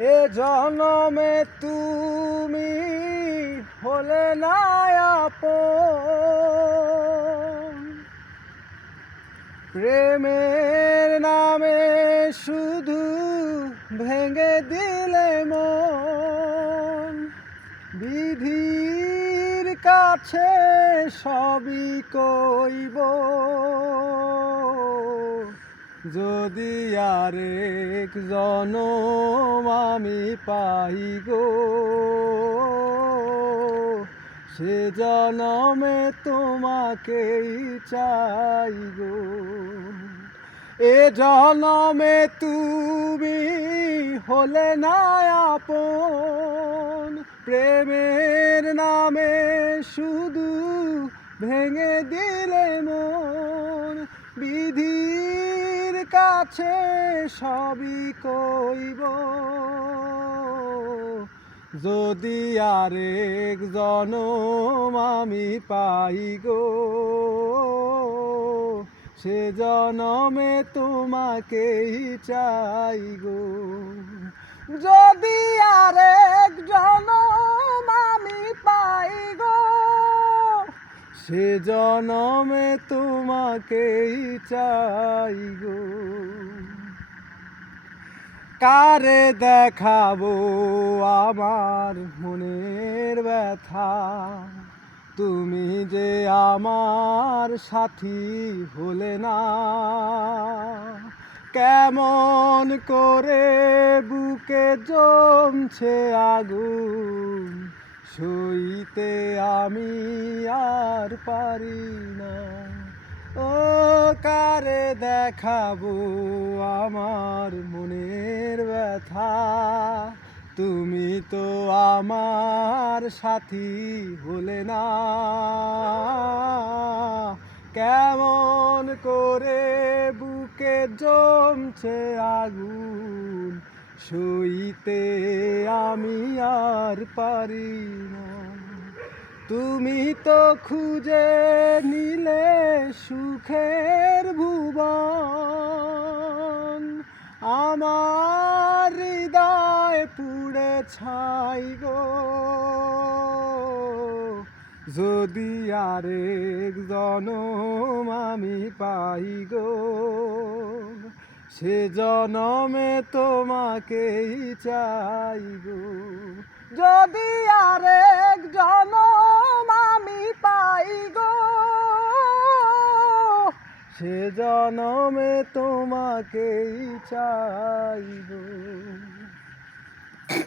এ জনমে তুমি হলে না আপন, প্রেমের নামে শুধু ভেঙে দিলে মন। বিধির কাছে সবই কইব, যদি আরেক জনম আমি পাই গো, সে জনমে তোমাকেই চাই গো। এ জনমে তুমি হলে না আপন, প্রেমের নামে শুধু ভেঙে দিলে মন। বিধির কাছে সবই কইব, যদি আরেক জনম আমি পাই গো, সে জনমে তোমাকেই চাই গো। যদি আরেক জনম আমি পাই গো, সে জনমে তোমাকেই চাই গো। কারে দেখাবো আমার মনের ব্যথা, তুমি যে আমার সাথী হলে না। কেমন করে বুকে জমছে আগুন, সইতে আমি আর পারি না। ও কারে দেখাবো আমার মনের ব্যথা, তুমি তো আমার সাথী হলে না। কেমন করে বুকে জমছে আগুন, সইতে আমি আর পারি না। তুমি তো খুঁজে নিলে সুখের ভুবন, আমার হৃদয় পুড়ে ছাই গো। যদি আরেক জনম আমি পাই গো, সে জনমে তোমাকেই চাই গো। যদি আরেক জনম আমি পাই গো, সে জনমে তোমাকেই চাই গো।